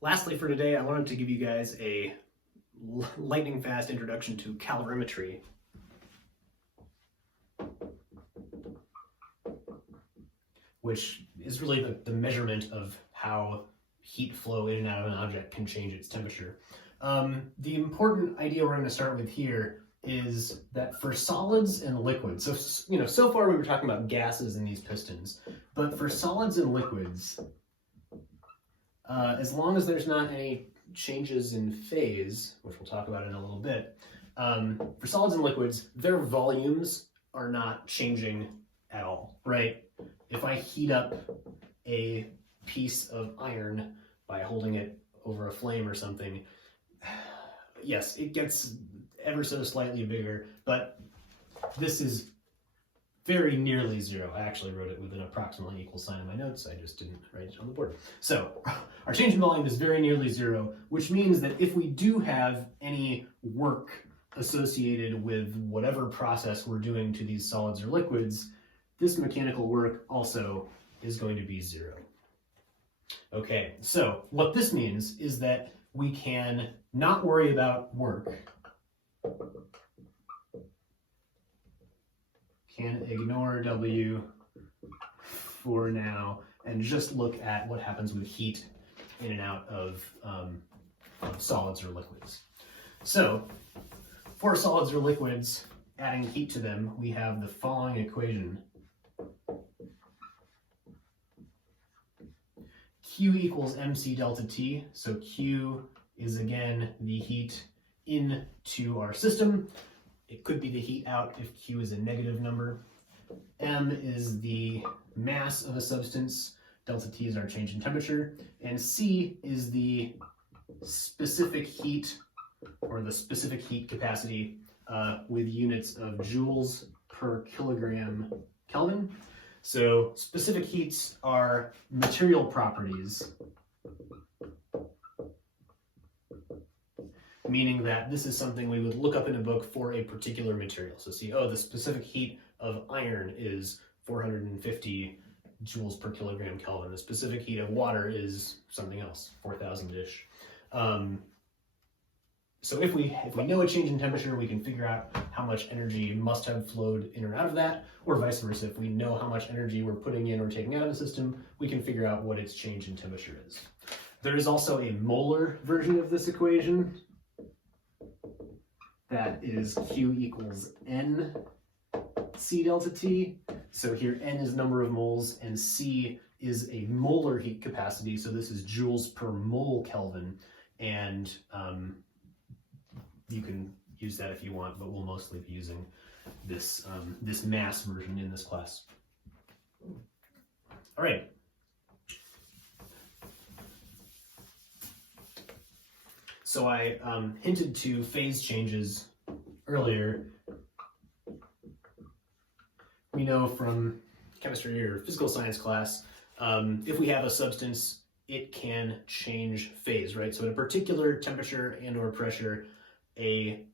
Lastly for today, I wanted to give you guys a lightning fast introduction to calorimetry. Which is really the measurement of how heat flow in and out of an object can change its temperature. The important idea we're going to start with here is that for solids and liquids, so far we were talking about gases in these pistons, but for solids and liquids, as long as there's not any changes in phase, which we'll talk about in a little bit, for solids and liquids, their volumes are not changing at all, right? If I heat up a piece of iron by holding it over a flame or something, yes, it gets ever so slightly bigger, but this is very nearly zero. I actually wrote it with an approximately equal sign in my notes. I just didn't write it on the board. So our change in volume is very nearly zero, which means that if we do have any work associated with whatever process we're doing to these solids or liquids, this mechanical work also is going to be zero. Okay, so what this means is that we can not worry about work, can ignore W for now, and just look at what happens with heat in and out of solids or liquids. So for solids or liquids, adding heat to them, we have the following equation. Q equals mc delta T. So Q is again the heat into our system. It could be the heat out if Q is a negative number. M is the mass of a substance. Delta T is our change in temperature. And C is the specific heat, or the specific heat capacity with units of joules per kilogram Kelvin. So specific heats are material properties, meaning that this is something we would look up in a book for a particular material. So see, oh, the specific heat of iron is 450 joules per kilogram Kelvin. The specific heat of water is something else, 4,000-ish. So if we know a change in temperature, we can figure out how much energy must have flowed in or out of that, or vice versa. If we know how much energy we're putting in or taking out of the system, we can figure out what its change in temperature is. There is also a molar version of this equation. That is Q equals N C delta T. So here N is number of moles and C is a molar heat capacity. So this is joules per mole Kelvin. And you can use that if you want, but we'll mostly be using this, this mass version in this class. All right. So I hinted to phase changes earlier. We know from chemistry or physical science class, if we have a substance, it can change phase, right? So at a particular temperature and or pressure, a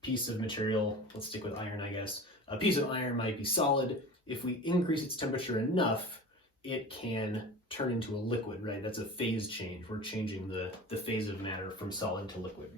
piece of material, let's stick with iron, I guess, a piece of iron might be solid. If we increase its temperature enough, it can turn into a liquid, right? That's a phase change. We're changing the phase of matter from solid to liquid.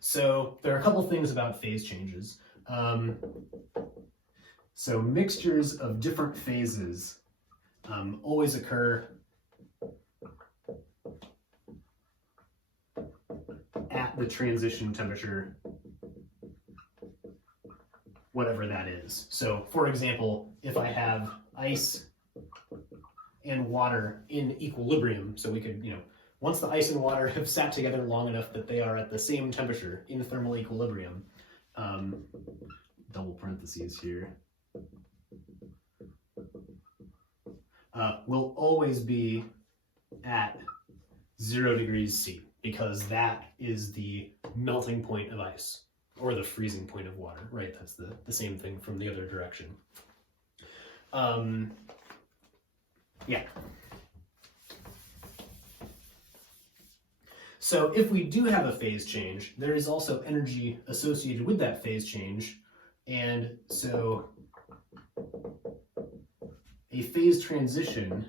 So there are a couple things about phase changes. So mixtures of different phases always occur at the transition temperature, whatever that is. So for example, if I have ice and water in equilibrium, so we could, once the ice and water have sat together long enough that they are at the same temperature in thermal equilibrium, double parentheses here, will always be at 0 degrees C, because that is the melting point of ice, or the freezing point of water, right? That's the same thing from the other direction. Yeah. So if we do have a phase change, there is also energy associated with that phase change. And so a phase transition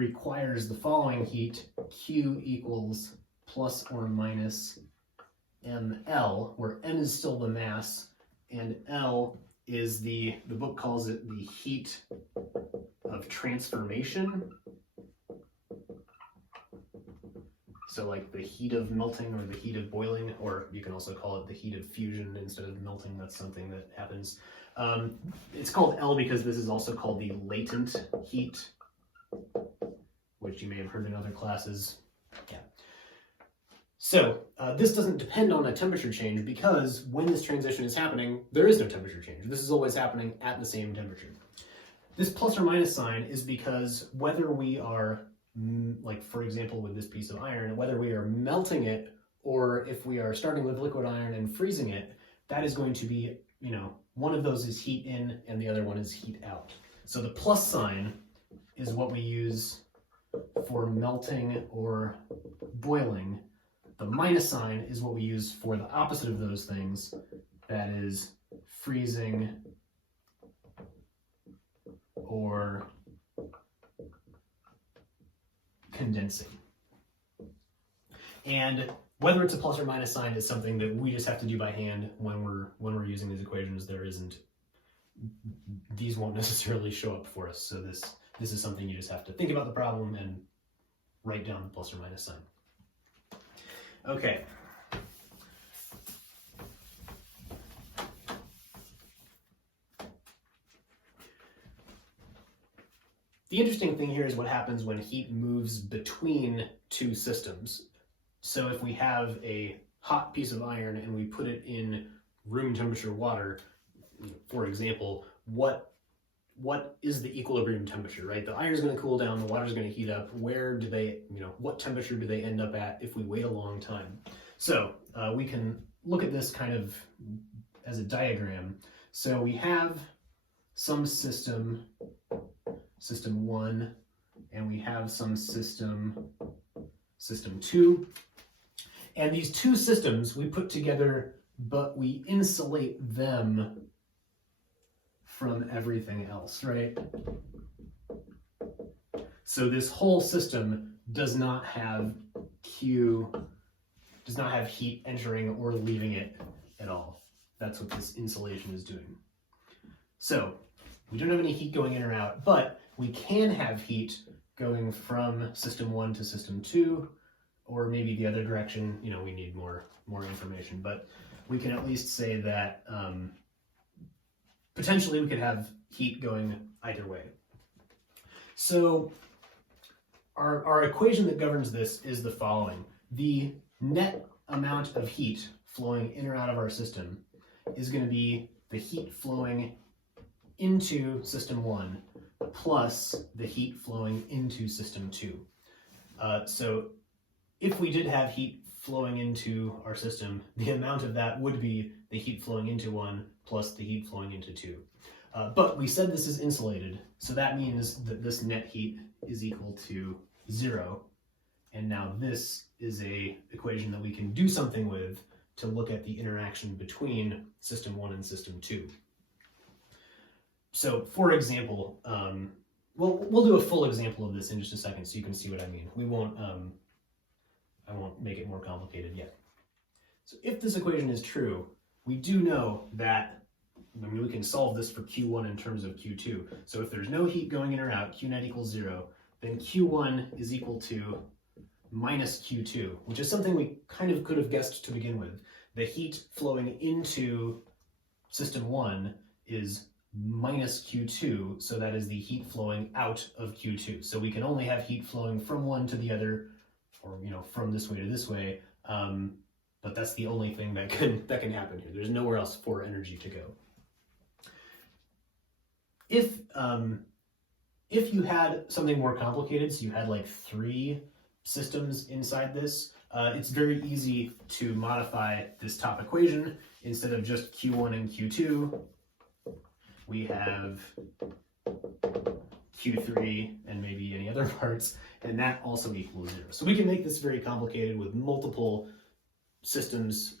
requires the following heat: Q equals plus or minus ml, where m is still the mass and L is the book calls it the heat of transformation. So like the heat of melting or the heat of boiling, or you can also call it the heat of fusion instead of melting. That's something that happens. It's called L because this is also called the latent heat, which you may have heard in other classes. Yeah. So this doesn't depend on a temperature change because when this transition is happening, there is no temperature change. This is always happening at the same temperature. This plus or minus sign is because whether we are, like for example with this piece of iron, whether we are melting it or if we are starting with liquid iron and freezing it, that is going to be, one of those is heat in and the other one is heat out. So the plus sign is what we use for melting or boiling. The minus sign is what we use for the opposite of those things, that is freezing or condensing. And whether it's a plus or minus sign is something that we just have to do by hand when we're using these equations. These won't necessarily show up for us. So this is something you just have to think about the problem and write down the plus or minus sign. Okay. The interesting thing here is what happens when heat moves between two systems. So if we have a hot piece of iron and we put it in room temperature water, for example, what is the equilibrium temperature, right? The iron is going to cool down, the water is going to heat up. Where do they, what temperature do they end up at if we wait a long time? So we can look at this kind of as a diagram. So we have some system 1, and we have some system 2. And these two systems we put together, but we insulate them from everything else, right? So this whole system does not have heat entering or leaving it at all. That's what this insulation is doing. So we don't have any heat going in or out, but we can have heat going from system 1 to system 2, or maybe the other direction. We need more information, but we can at least say that potentially we could have heat going either way. So our equation that governs this is the following. The net amount of heat flowing in or out of our system is going to be the heat flowing into system 1 plus the heat flowing into system 2. So if we did have heat flowing into our system, the amount of that would be the heat flowing into 1 plus the heat flowing into 2. But we said this is insulated, so that means that this net heat is equal to 0. And now this is a equation that we can do something with to look at the interaction between system 1 and system 2. So for example, we'll do a full example of this in just a second so you can see what I mean. I won't make it more complicated yet. So if this equation is true, we do know that we can solve this for Q1 in terms of Q2. So if there's no heat going in or out, Q net equals 0, then Q1 is equal to minus Q2, which is something we kind of could have guessed to begin with. The heat flowing into system 1 is minus Q2, so that is the heat flowing out of Q2. So we can only have heat flowing from one to the other, or from this way to this way, but that's the only thing that can happen here. There's nowhere else for energy to go. If you had something more complicated, so you had like 3 systems inside this, it's very easy to modify this top equation. Instead of just Q1 and Q2, we have Q3 and maybe any other parts, and that also equals 0. So we can make this very complicated with multiple systems,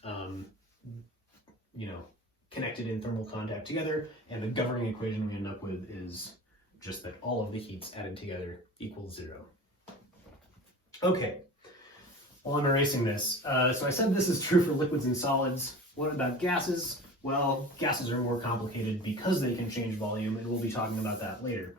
connected in thermal contact together, and the governing equation we end up with is just that all of the heats added together equals 0. Okay, while I'm erasing this, so I said this is true for liquids and solids. What about gases? Well, gases are more complicated because they can change volume, and we'll be talking about that later.